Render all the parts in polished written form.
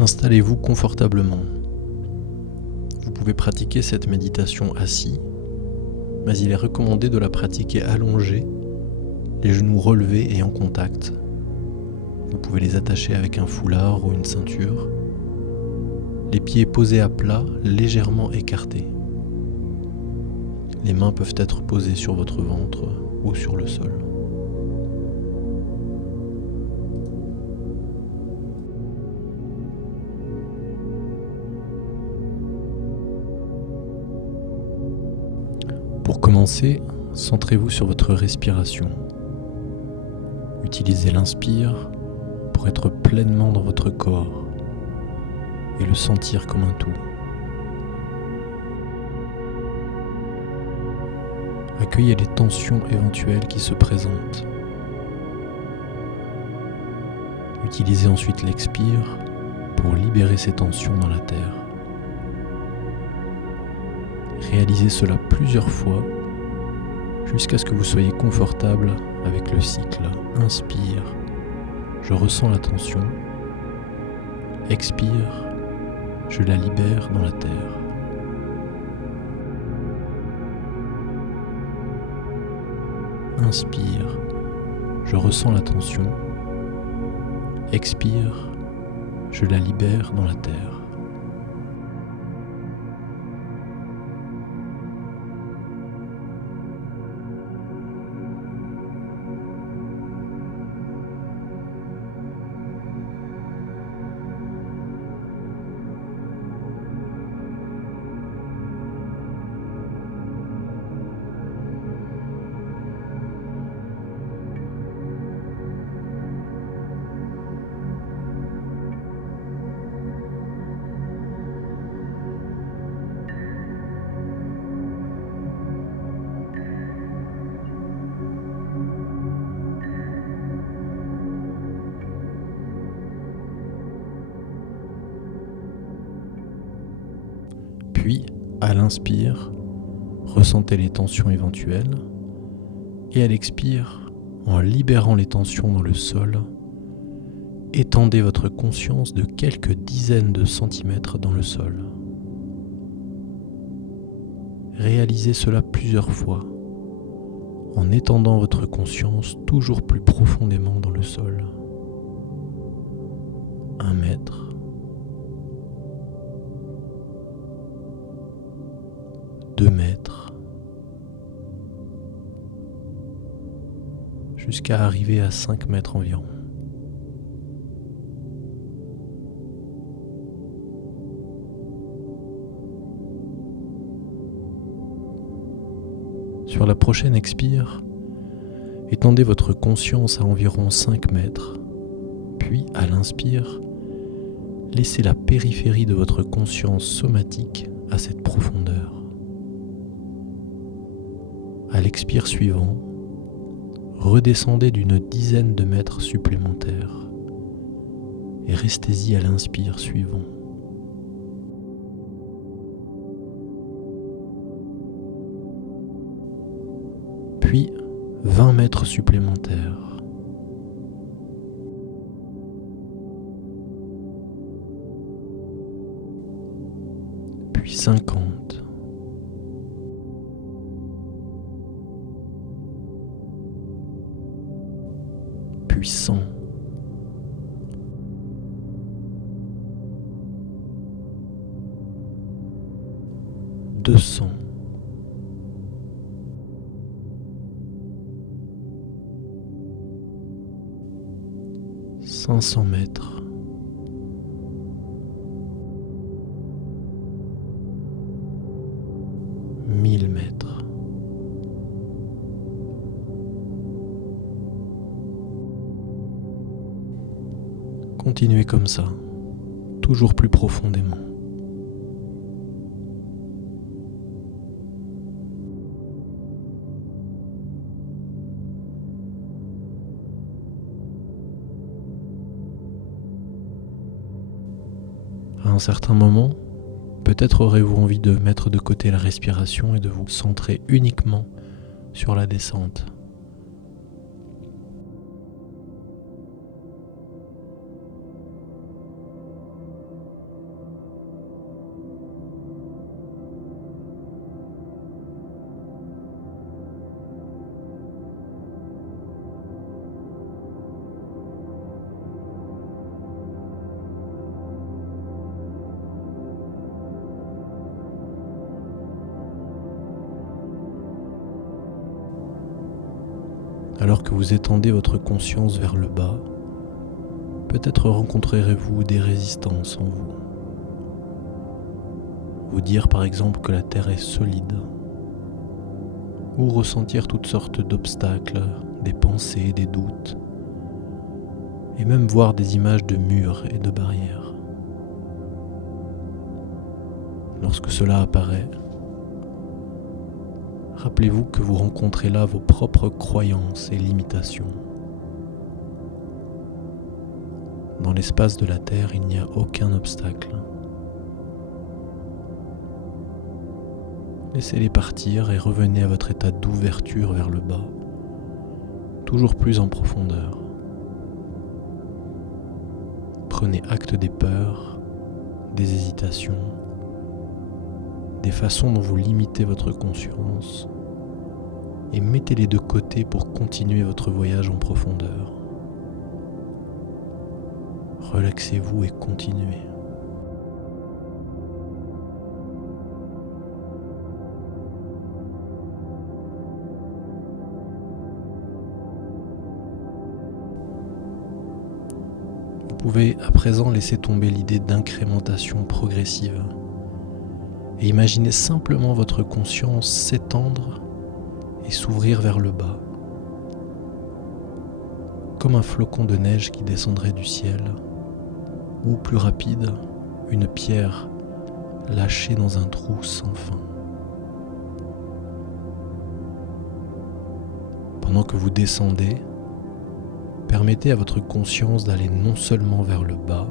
Installez-vous confortablement. Vous pouvez pratiquer cette méditation assis, mais il est recommandé de la pratiquer allongé, les genoux relevés et en contact. Vous pouvez les attacher avec un foulard ou une ceinture. Les pieds posés à plat, légèrement écartés. Les mains peuvent être posées sur votre ventre ou sur le sol. Pour commencer, centrez-vous sur votre respiration. Utilisez l'inspire pour être pleinement dans votre corps et le sentir comme un tout. Accueillez les tensions éventuelles qui se présentent. Utilisez ensuite l'expire pour libérer ces tensions dans la terre. Réalisez cela plusieurs fois jusqu'à ce que vous soyez confortable avec le cycle inspire, je ressens la tension, expire, je la libère dans la terre. Inspire, je ressens la tension, expire, je la libère dans la terre. Puis, à l'inspire, ressentez les tensions éventuelles et à l'expire, en libérant les tensions dans le sol, étendez votre conscience de quelques dizaines de centimètres dans le sol. Réalisez cela plusieurs fois en étendant votre conscience toujours plus profondément dans le sol. 1 mètre, 2 mètres, jusqu'à arriver à 5 mètres environ. Sur la prochaine expire, étendez votre conscience à environ 5 mètres, puis à l'inspire, laissez la périphérie de votre conscience somatique à cette profondeur. À l'expire suivant, redescendez d'une dizaine de mètres supplémentaires et restez-y à l'inspire suivant. Puis 20 mètres supplémentaires. Puis 50. Puis 100. « 200. 500 mètres. 1000 mètres. Continuez comme ça, toujours plus profondément. À un certain moment, peut-être aurez-vous envie de mettre de côté la respiration et de vous centrer uniquement sur la descente. Alors que vous étendez votre conscience vers le bas, peut-être rencontrerez-vous des résistances en vous. Vous dire par exemple que la Terre est solide, ou ressentir toutes sortes d'obstacles, des pensées, des doutes, et même voir des images de murs et de barrières. Lorsque cela apparaît, rappelez-vous que vous rencontrez là vos propres croyances et limitations. Dans l'espace de la Terre, il n'y a aucun obstacle. Laissez-les partir et revenez à votre état d'ouverture vers le bas, toujours plus en profondeur. Prenez acte des peurs, des hésitations, des façons dont vous limitez votre conscience et mettez-les de côté pour continuer votre voyage en profondeur. Relaxez-vous et continuez. Vous pouvez à présent laisser tomber l'idée d'incrémentation progressive et imaginer simplement votre conscience s'étendre et s'ouvrir vers le bas, comme un flocon de neige qui descendrait du ciel, ou plus rapide, une pierre lâchée dans un trou sans fin. Pendant que vous descendez, permettez à votre conscience d'aller non seulement vers le bas,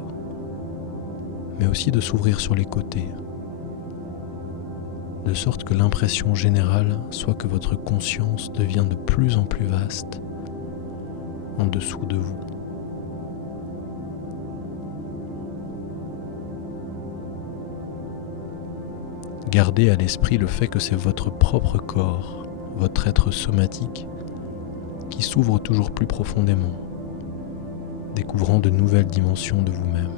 mais aussi de s'ouvrir sur les côtés, de sorte que l'impression générale soit que votre conscience devient de plus en plus vaste en dessous de vous. Gardez à l'esprit le fait que c'est votre propre corps, votre être somatique, qui s'ouvre toujours plus profondément, découvrant de nouvelles dimensions de vous-même.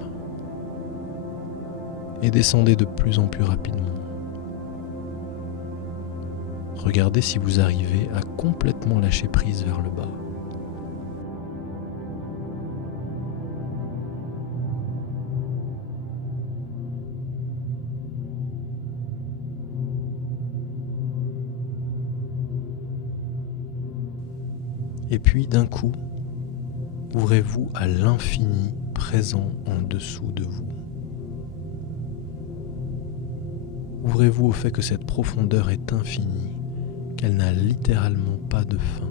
Et descendez de plus en plus rapidement. Regardez si vous arrivez à complètement lâcher prise vers le bas. Et puis d'un coup, ouvrez-vous à l'infini présent en dessous de vous. Ouvrez-vous au fait que cette profondeur est infinie, qu'elle n'a littéralement pas de fin.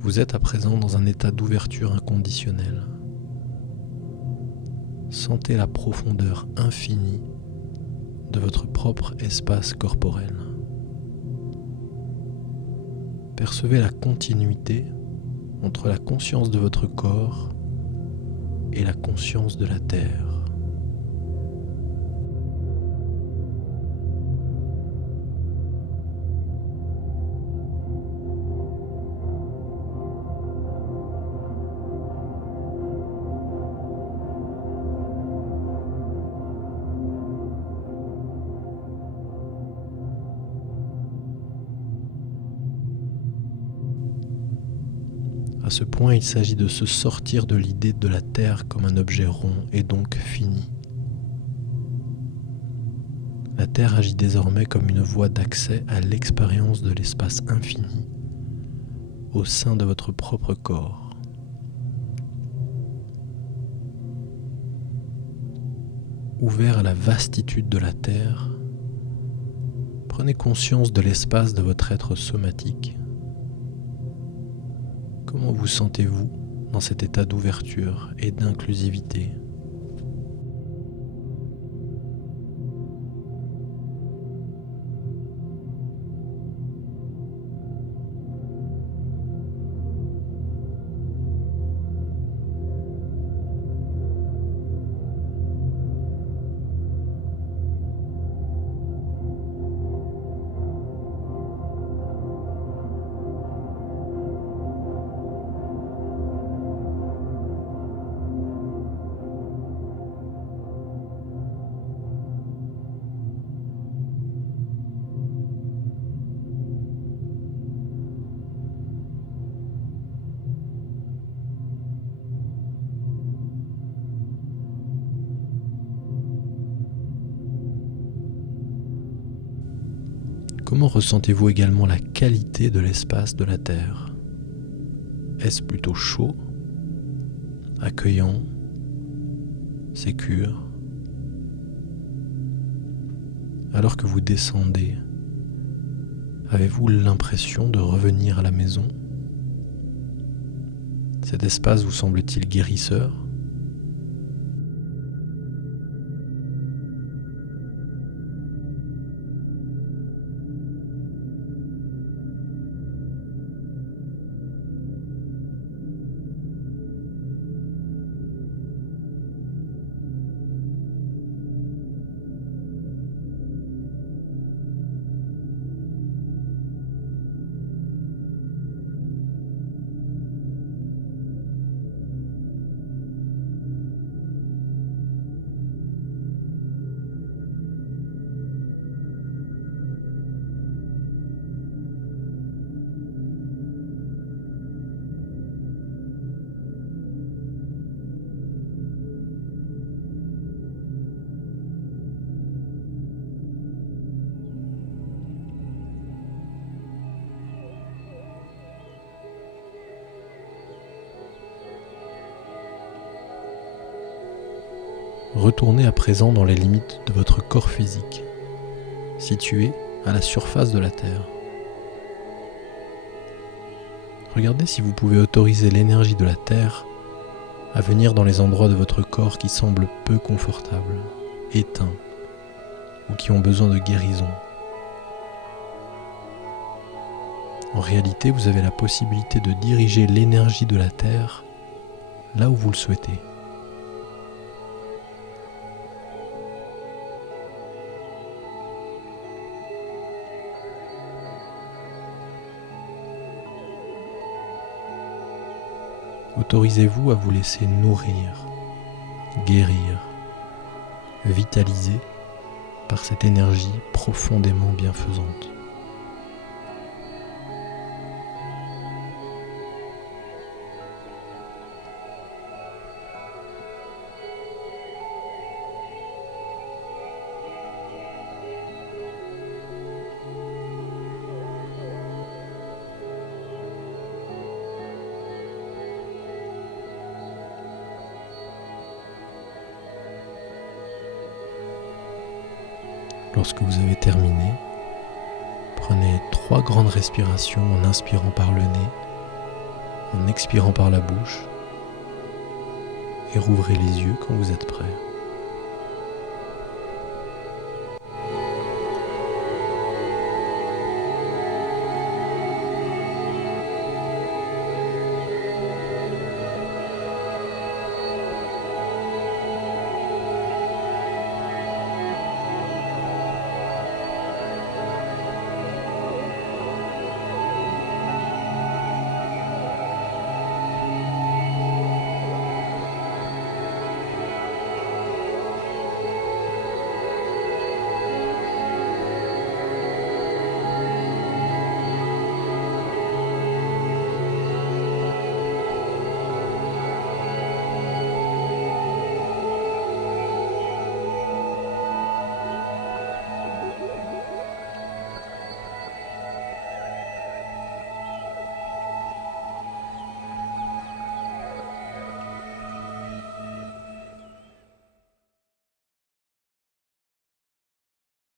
Vous êtes à présent dans un état d'ouverture inconditionnelle. Sentez la profondeur infinie de votre propre espace corporel. Percevez la continuité entre la conscience de votre corps et la conscience de la Terre. À ce point, il s'agit de se sortir de l'idée de la Terre comme un objet rond et donc fini. La Terre agit désormais comme une voie d'accès à l'expérience de l'espace infini au sein de votre propre corps. ouvert à la vastitude de la Terre, prenez conscience de l'espace de votre être somatique. Comment vous sentez-vous dans cet état d'ouverture et d'inclusivité ? Comment ressentez-vous également la qualité de l'espace de la Terre ? Est-ce plutôt chaud, accueillant, sécure ? Alors que vous descendez, avez-vous l'impression de revenir à la maison ? Cet espace vous semble-t-il guérisseur ? Retournez à présent dans les limites de votre corps physique, situé à la surface de la Terre. Regardez si vous pouvez autoriser l'énergie de la Terre à venir dans les endroits de votre corps qui semblent peu confortables, éteints ou qui ont besoin de guérison. En réalité, vous avez la possibilité de diriger l'énergie de la Terre là où vous le souhaitez. Autorisez-vous à vous laisser nourrir, guérir, vitaliser par cette énergie profondément bienfaisante. Lorsque vous avez terminé, prenez 3 grandes respirations en inspirant par le nez, en expirant par la bouche et rouvrez les yeux quand vous êtes prêt.